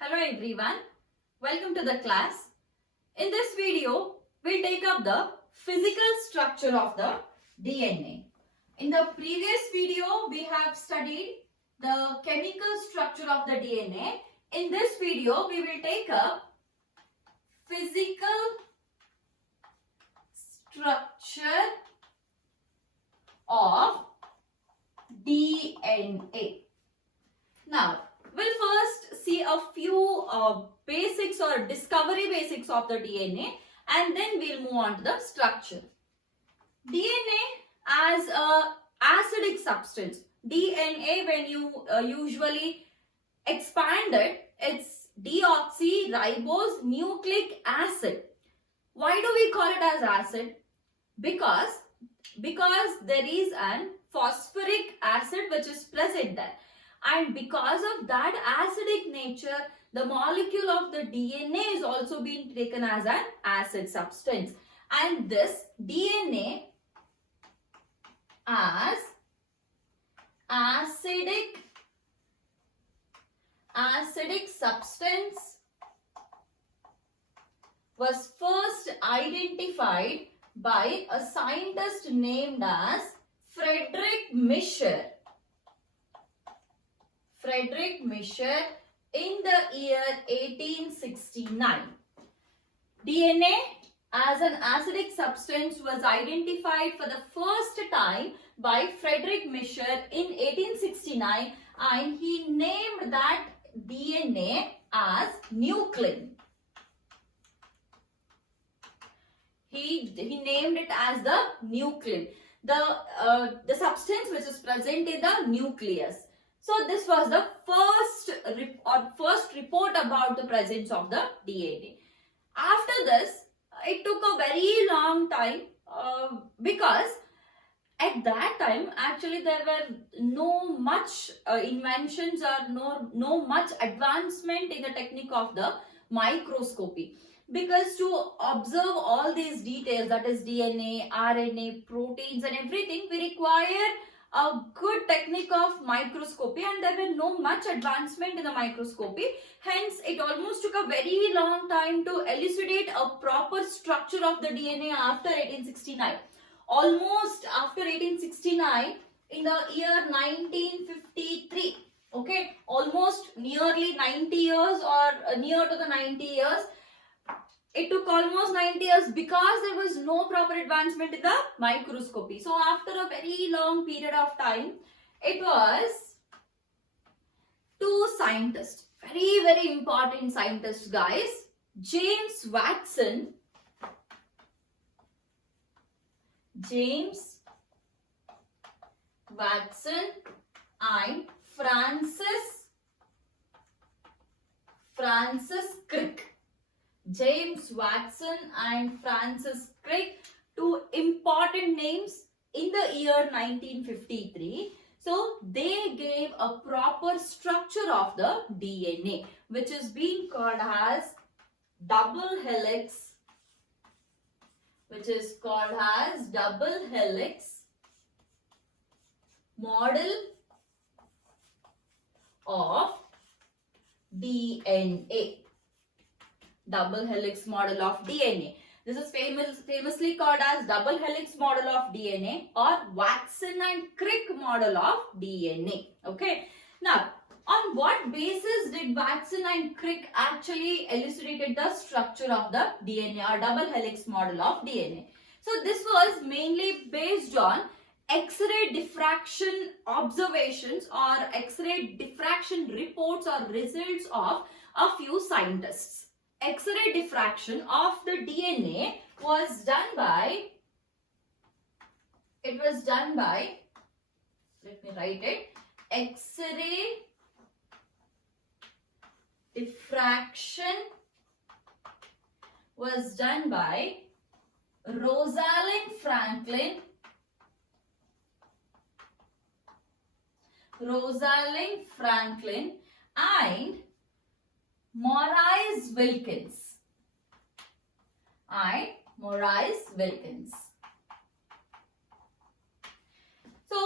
Hello everyone, welcome to the class. In this video, we'll take up the physical structure of the DNA. In the previous video, we have studied the chemical structure of the DNA. In this video, we will take up physical structure of DNA. Now, we'll first see a few basics or discovery basics of the DNA, and then we'll move on to the structure. DNA as a acidic substance. DNA, when you usually expand it, it's deoxyribose nucleic acid. Why do we call it as acid? Because there is an phosphoric acid which is present there. And because of that acidic nature, the molecule of the DNA is also being taken as an acid substance. And this DNA as acidic substance was first identified by a scientist named as Friedrich Mischer in the year 1869. DNA as an acidic substance was identified for the first time by Friedrich Mischer in 1869, and he named that DNA as nuclein. He named it as the nuclein, the substance which is present in the nucleus. So this was the first report about the presence of the DNA. After this, it took a very long time because at that time actually there were no much inventions or no much advancement in the technique of the microscopy. Because to observe all these details, that is DNA, RNA, proteins and everything, we require a good technique of microscopy, and there were no much advancement in the microscopy. Hence, it almost took a very long time to elucidate a proper structure of the DNA after 1869. Almost after 1869, in the year 1953, okay, almost nearly 90 years or near to the 90 years, it took almost 90 years because there was no proper advancement in the microscopy. So after a very long period of time, it was two scientists, very important scientists, guys, James Watson and Francis Crick. James Watson and Francis Crick, two important names in the year 1953. So they gave a proper structure of the DNA, which is being called as double helix, model of DNA. Double helix model of DNA. This is famously called as double helix model of DNA or Watson and Crick model of DNA. Okay. Now, on what basis did Watson and Crick actually elucidated the structure of the DNA or double helix model of DNA? So, this was mainly based on X-ray diffraction observations or X-ray diffraction reports or results of a few scientists. X-ray diffraction of the DNA was done by, let me write it, X-ray diffraction was done by Rosalind Franklin and Maurice Wilkins. So,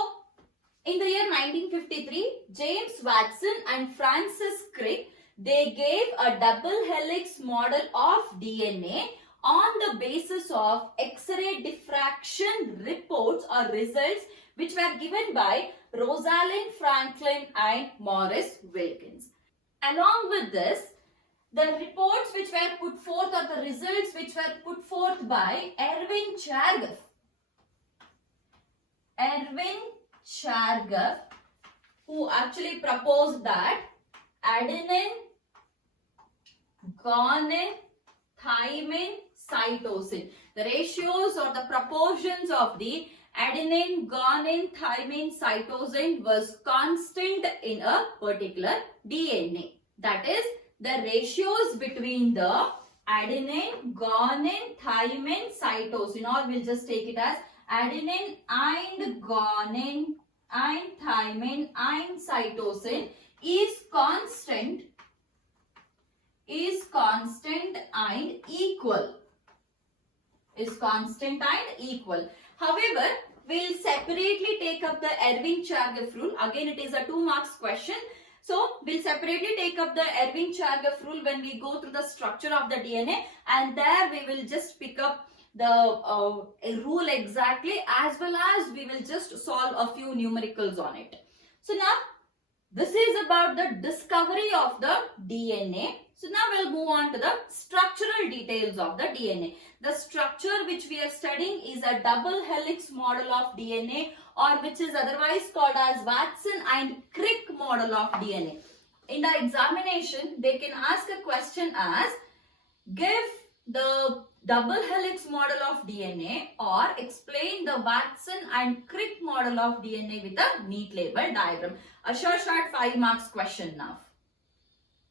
in the year 1953, James Watson and Francis Crick, They gave a double helix model of DNA on the basis of X-ray diffraction reports or results which were given by Rosalind Franklin and Morris Wilkins. Along with this, the reports which were put forth or the results which were put forth by Erwin Chargaff, who actually proposed that adenine, guanine, thymine, cytosine, the ratios or the proportions of the adenine, guanine, thymine, cytosine was constant in a particular DNA. That is, the ratios between the adenine, guanine, thymine, cytosine, or we'll just take it as adenine and guanine and thymine and cytosine is constant and equal. However, we'll separately take up the Erwin Chargaff rule. Again, it is a 2 marks question. So, we'll separately take up the Erwin Chargaff rule when we go through the structure of the DNA, and there we will just pick up the rule exactly, as well as we will just solve a few numericals on it. So, now this is about the discovery of the DNA. So now we'll move on to the structural details of the DNA. The structure which we are studying is a double helix model of DNA, or which is otherwise called as Watson and Crick model of DNA. In the examination, they can ask a question as, give the double helix model of DNA or explain the Watson and Crick model of DNA with a neat label diagram. A short 5 marks question now.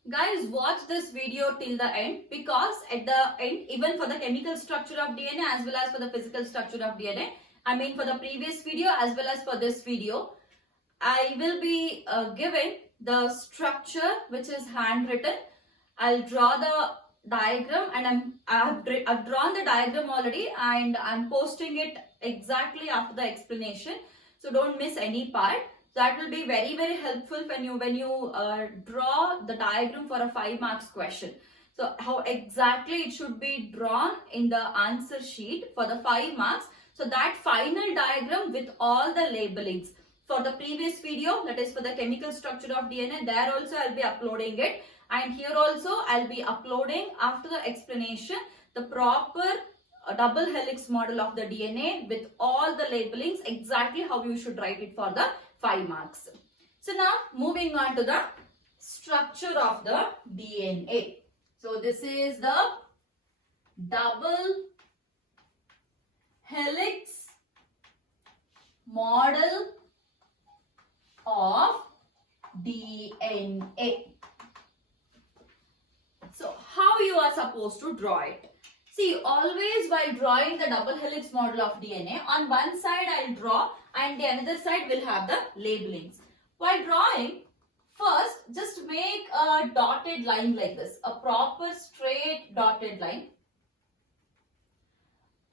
Guys, watch this video till the end, because at the end, even for the chemical structure of DNA as well as for the physical structure of DNA, I mean for the previous video as well as for this video, I will be giving the structure which is handwritten. I'll draw the diagram, and I've drawn the diagram already, and I'm posting it exactly after the explanation. So don't miss any part. That will be very, very helpful when you draw the diagram for a 5 marks question. So how exactly it should be drawn in the answer sheet for the 5 marks. So that final diagram with all the labelings. For the previous video, that is for the chemical structure of DNA, there also I'll be uploading it. And here also I'll be uploading, after the explanation, the proper double helix model of the DNA with all the labelings, exactly how you should write it for the 5 marks. So now moving on to the structure of the DNA. So this is the double helix model of DNA. So how you are supposed to draw it? See, always while drawing the double helix model of DNA, on one side I'll draw and the another side will have the labelings. While drawing, first just make a dotted line like this, a proper straight dotted line.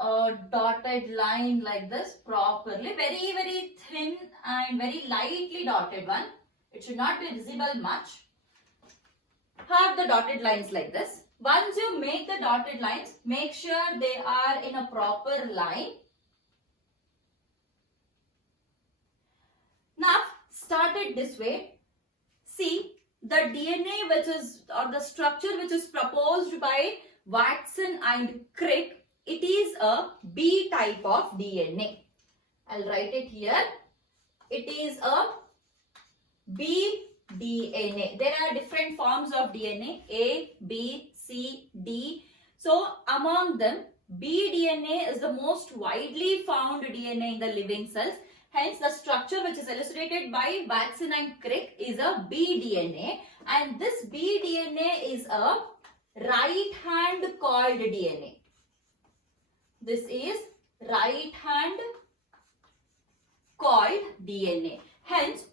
A dotted line like this properly, very, very thin and very lightly dotted one. It should not be visible much. Have the dotted lines like this. Once you make the dotted lines, make sure they are in a proper line. Now, start it this way. See, the DNA which is, or the structure which is proposed by Watson and Crick, it is a B type of DNA. I'll write it here. It is a B DNA. There are different forms of DNA, A, B, C, D. So among them, B DNA is the most widely found DNA in the living cells. Hence, the structure which is illustrated by Watson and Crick is a B DNA, and this B DNA is a right hand coiled DNA. This is right hand coiled DNA. Hence,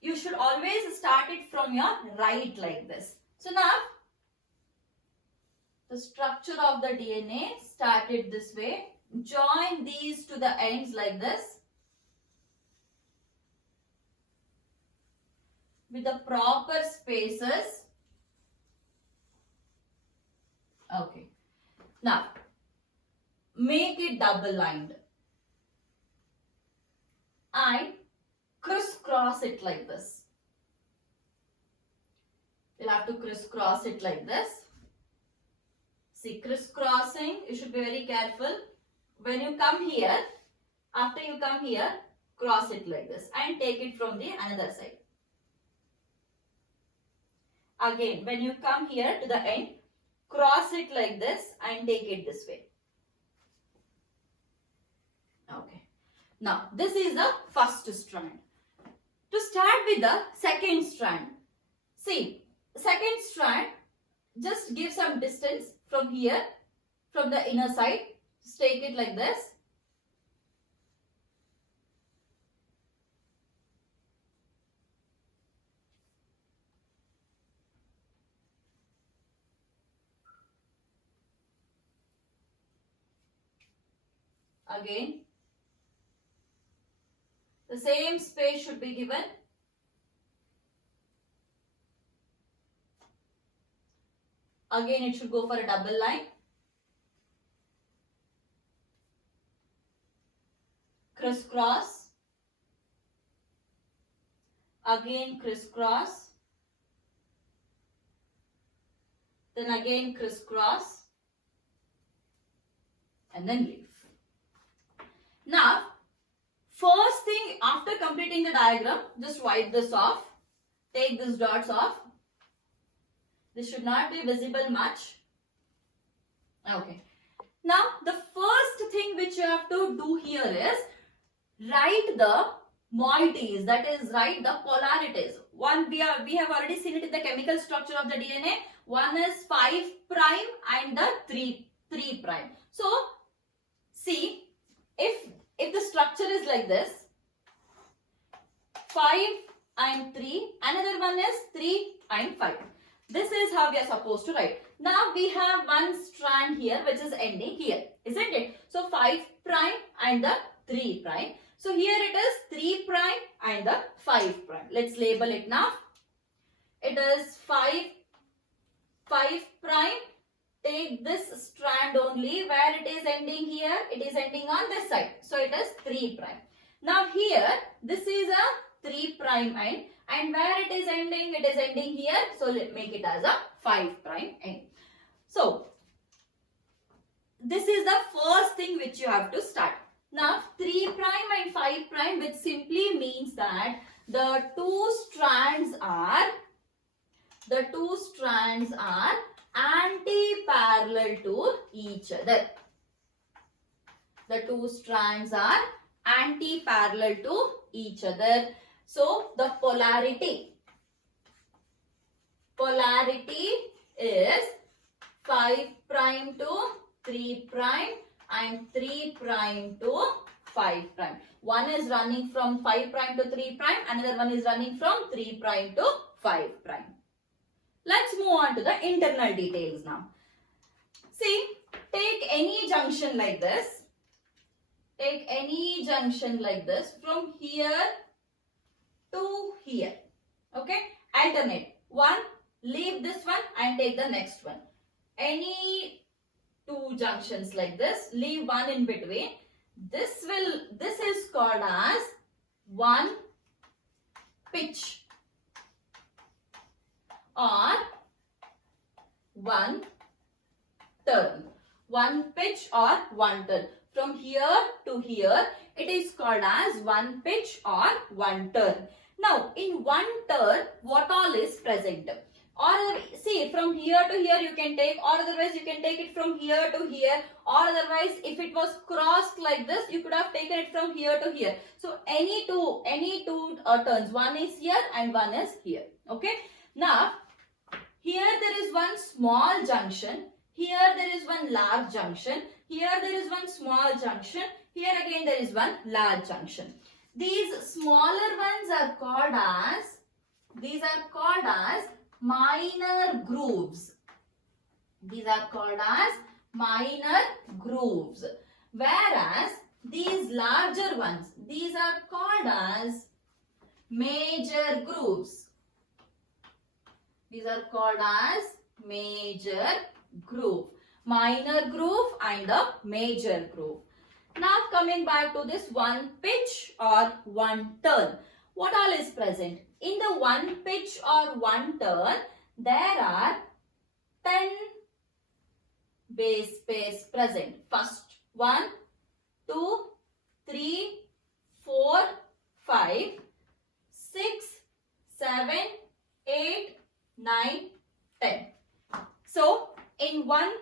you should always start it from your right like this. So now, the structure of the DNA started this way. Join these to the ends like this with the proper spaces. Okay. Now, make it double lined and crisscross it like this. You'll have to crisscross it like this. See, crisscrossing, you should be very careful. When you come here, after you come here, cross it like this and take it from the another side. Again, when you come here to the end, cross it like this and take it this way. Okay. Now, this is the first strand. To start with the second strand, see, second strand, just give some distance from here, from the inner side. Just take it like this. Again, the same space should be given. Again, it should go for a double line. Crisscross. Again, crisscross. Then again, crisscross. And then leave. Now, first thing after completing the diagram, just wipe this off. Take these dots off. This should not be visible much. Okay. Now, the first thing which you have to do here is write the moieties, that is, write the polarities. One, we have already seen it in the chemical structure of the DNA. One is 5' and the 3'. So, see, if the structure is like this, 5 and 3, another one is 3 and 5. This is how we are supposed to write. Now we have one strand here which is ending here, isn't it? So 5' and the 3'. So here it is 3' and the 5'. Let's label it now. It is 5'. Take this strand only where it is ending here. It is ending on this side. So it is 3'. Now here, this is a 3' end. And where it is ending here. So let's make it as a 5' end. So, this is the first thing which you have to start. Now, 3' and 5', which simply means that the two strands are anti-parallel to each other. The two strands are anti-parallel to each other. So, the polarity is 5' to 3' and 3' to 5'. One is running from 5' to 3', another one is running from 3' to 5'. Let's move on to the internal details now. See, take any junction like this. Take any junction like this from here to here. Okay, alternate. One, leave this one and take the next one. Any two junctions like this, leave one in between. This is called as one pitch or one turn. One pitch or one turn. From here to here, it is called as one pitch or one turn. Now, in one turn, what all is present? Or see, from here to here you can take, or otherwise you can take it from here to here, or otherwise if it was crossed like this, you could have taken it from here to here. So, any two turns, one is here and one is here. Okay. Now, here there is one small junction, here there is one large junction, here there is one small junction, here again there is one large junction. These smaller ones are called as minor grooves. These are called as minor grooves. Whereas these larger ones, these are called as major grooves. These are called as major groove. minor groove and the major groove. Now coming back to this one pitch or one turn. What all is present? In the one pitch or one turn, there are 10 base pairs present. First 1, 2, 3, 4, 5, 6, 7, 8, 9, 10. So, in one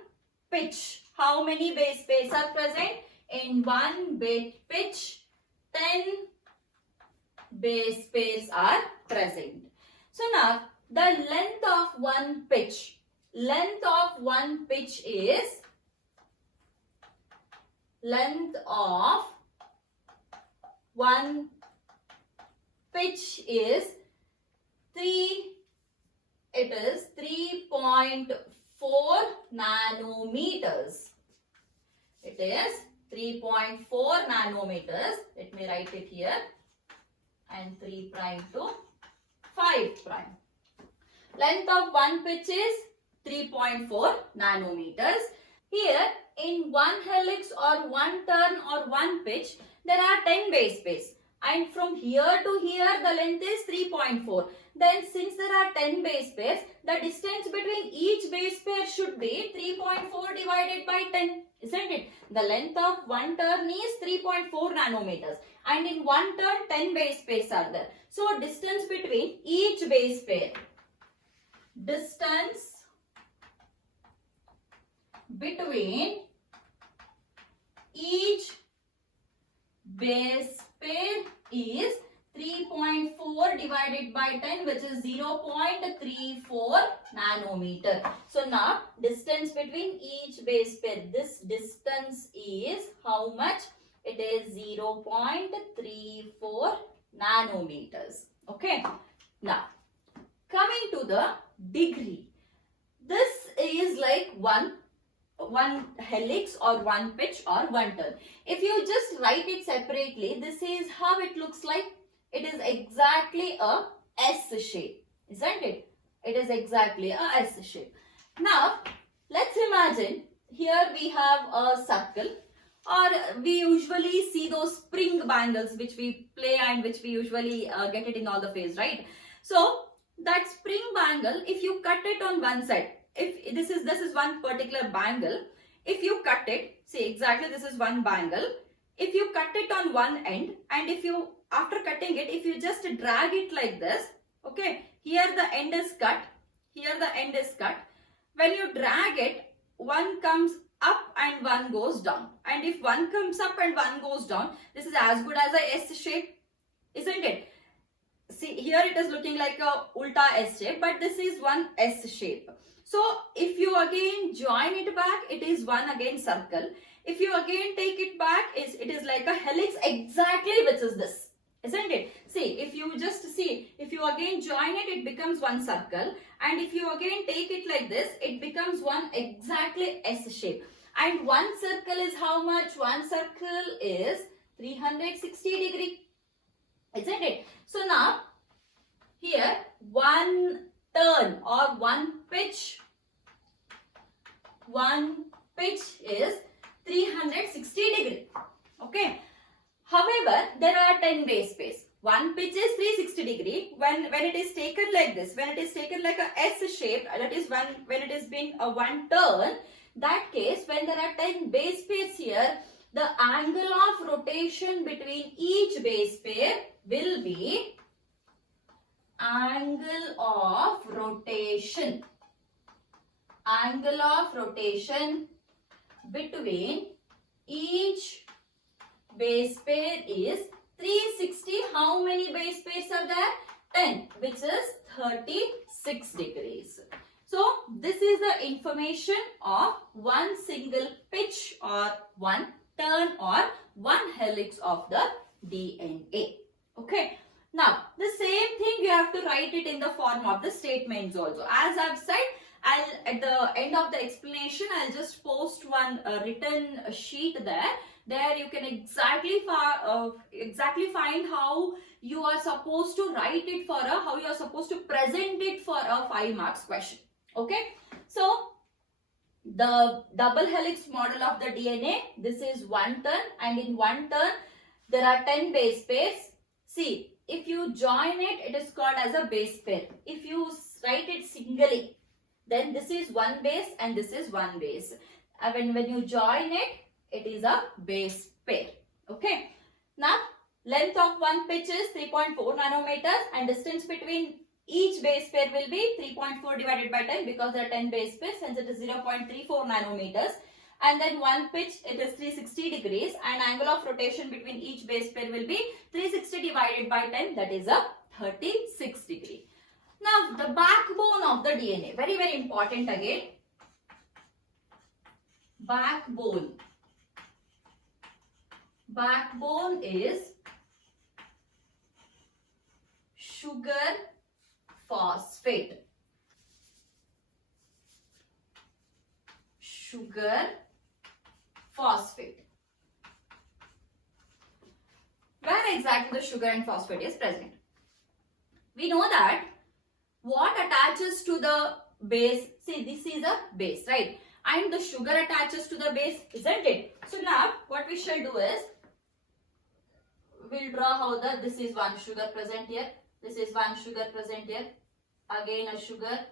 pitch, how many base pairs are present? In one pitch, 10 base pairs are present. So now, the length of one pitch. Length of one pitch is 3.4 nanometers. It is 3.4 nanometers. Let me write it here. And 3 prime to 5 prime. Length of one pitch is 3.4 nanometers. Here, in one helix or one turn or one pitch, there are 10 base pairs. And from here to here, the length is 3.4. Then, since there are 10 base pairs, the distance between each base pair should be 3.4 divided by 10. Isn't it? The length of one turn is 3.4 nanometers. And in one turn, 10 base pairs are there. So, distance between each base pair. Distance between each base pair is 3.4 divided by 10, which is 0.34 nanometer. So now distance between each base pair, this distance is how much? It is 0.34 nanometers. Okay. Now coming to the degree. This is like one helix or one pitch or one turn. If you just write it separately, this is how it looks like. It is exactly a S shape, isn't it? It is exactly a S shape. Now, let's imagine here we have a circle, or we usually see those spring bangles which we play and which we usually get it in all the face, right? So, that spring bangle, if you cut it on one side, if this is one particular bangle, if you cut it, see exactly this is one bangle. If you cut it on one end, and if you, after cutting it, if you just drag it like this, okay, here the end is cut, here the end is cut. When you drag it, one comes up and one goes down. And if one comes up and one goes down, this is as good as a S shape, isn't it? See, here it is looking like a ulta S shape, but this is one S shape. So, if you again join it back, it is one again circle. If you again take it back, it is like a helix exactly, which is this, isn't it? See, if you just see, if you again join it, it becomes one circle. And if you again take it like this, it becomes one exactly S shape. And one circle is how much? One circle is 360 degree, isn't it? So now, here one turn or one pitch is 360 degree. Okay. However, there are 10 base pairs. One pitch is 360 degree. When it is taken like this, when it is taken like a S shape, that is when it has been a one turn, that case when there are 10 base pairs here, the angle of rotation between each base pair will be angle of rotation between each base pair is 360. How many base pairs are there? 10, which is 36 degrees. So, this is the information of one single pitch or one turn or one helix of the DNA. Okay. Now, the same thing you have to write it in the form of the statements also. As I've said, at the end of the explanation, I'll just post one written sheet there. There you can exactly find how you are supposed to write it for how you are supposed to present it for a 5 marks question. Okay. So, the double helix model of the DNA, this is 1 turn, and in 1 turn there are 10 base pairs. See, if you join it, it is called as a base pair. If you write it singly, then this is 1 base and this is 1 base. And when you join it, it is a base pair. Okay. Now, length of one pitch is 3.4 nanometers and distance between each base pair will be 3.4 divided by 10 because there are 10 base pairs, hence it is 0.34 nanometers. And then one pitch, it is 360 degrees, and angle of rotation between each base pair will be 360 divided by 10, that is a 36 degree. Now the backbone of the DNA, very very important again. Backbone. Backbone is sugar phosphate. Sugar phosphate. Where exactly the sugar and phosphate is present? We know that what attaches to the base, see this is a base, right? And the sugar attaches to the base, isn't it? So now what we shall do is, we'll draw how this is one sugar present here, this is one sugar present here, again a sugar,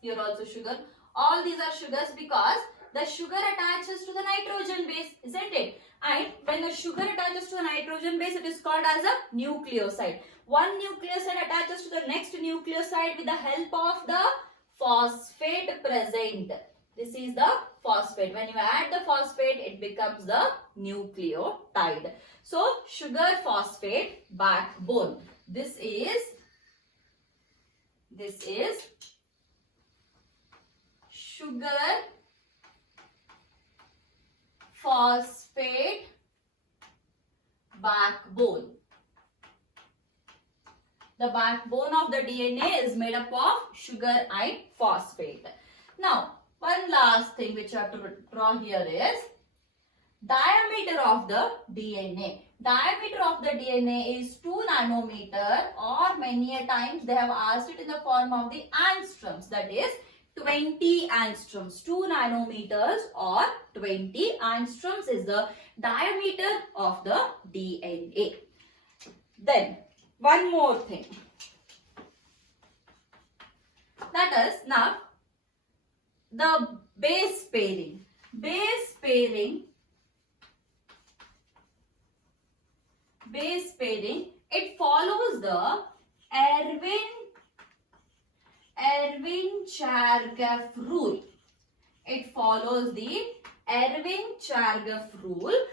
here also sugar. All these are sugars because the sugar attaches to the nitrogen base, isn't it? And when the sugar attaches to the nitrogen base, it is called as a nucleoside. One nucleoside attaches to the next nucleoside with the help of the phosphate present. This is the phosphate. When you add the phosphate, it becomes the nucleotide. So, sugar phosphate backbone. This is sugar phosphate backbone. The backbone of the DNA is made up of sugar and phosphate. Now, one last thing which you have to draw here is diameter of the DNA. Diameter of the DNA is 2 nanometer, or many a times they have asked it in the form of the angstroms, that is 20 angstroms. 2 nanometers or 20 angstroms is the diameter of the DNA. Then one more thing, that is now the base pairing. Base pairing, it follows the Erwin-Chargaff rule. It follows the Erwin-Chargaff rule,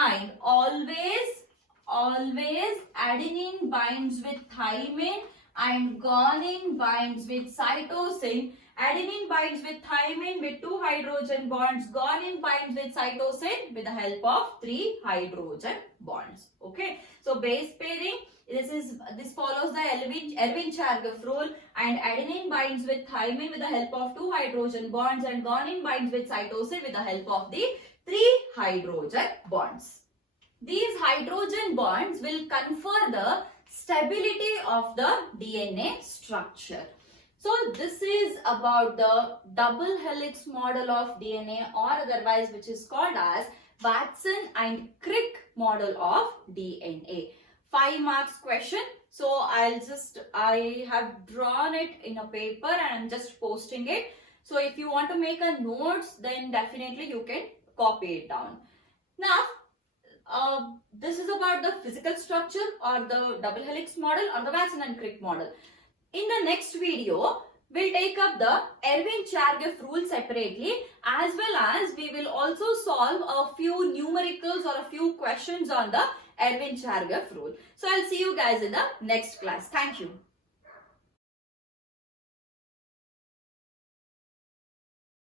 and always adenine binds with thymine and guanine binds with cytosine. Adenine binds with thymine with 2 hydrogen bonds. Guanine binds with cytosine with the help of 3 hydrogen bonds. Okay. So base pairing, this follows the Erwin-Chargaff rule, and adenine binds with thymine with the help of 2 hydrogen bonds, and guanine binds with cytosine with the help of the 3 hydrogen bonds. These hydrogen bonds will confer the stability of the DNA structure. So this is about the double helix model of DNA, or otherwise which is called as Watson and Crick model of DNA. 5 marks question. So I have drawn it in a paper and I'm just posting it. So if you want to make a notes, then definitely you can copy it down. Now, this is about the physical structure or the double helix model or the Watson and Crick model. In the next video, we'll take up the Erwin-Chargaff rule separately, as well as we will also solve a few numericals or a few questions on the Erwin-Chargaff rule. So I'll see you guys in the next class. Thank you.